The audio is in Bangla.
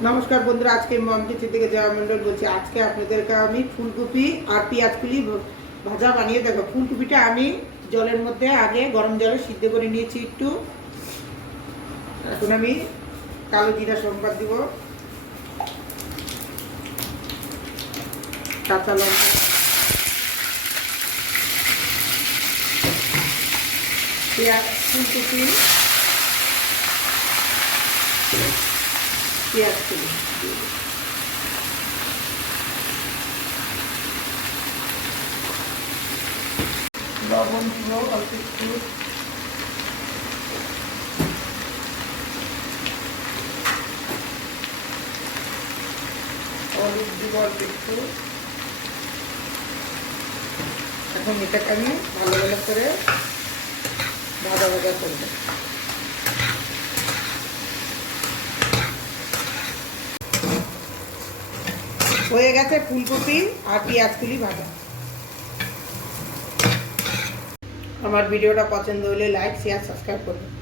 নমস্কার বন্ধুরা, আজকে মম কিচেন থেকে জয়া মন্ডল বলছি। আজকে আপনাদেরকে আমি ফুলকপি আর পেঁয়াজকলি ভাজা বানিয়ে দেবো। ফুলকপিটা আমি জলের মধ্যে আগে গরম জলে সিদ্ধ করে নিয়েছি একটু। এখন আমি কালো জিরা সম্বাদ দিব, কাঁচা লঙ্কা, পেঁয়াজ, ফুলকপি, পেঁয়াজকলি দিয়ে দেবো। লবণ দিব অল্প একটু, হলুদ দিব অল্প একটু। এখন এটাকে আমি ভালো করে ভাজা ভাজা করবো। হয়ে গেছে ফুলকপি আর পেঁয়াজকলি ভাজা। আমার ভিডিওটা পছন্দ হলে লাইক, শেয়ার, সাবস্ক্রাইব করবেন।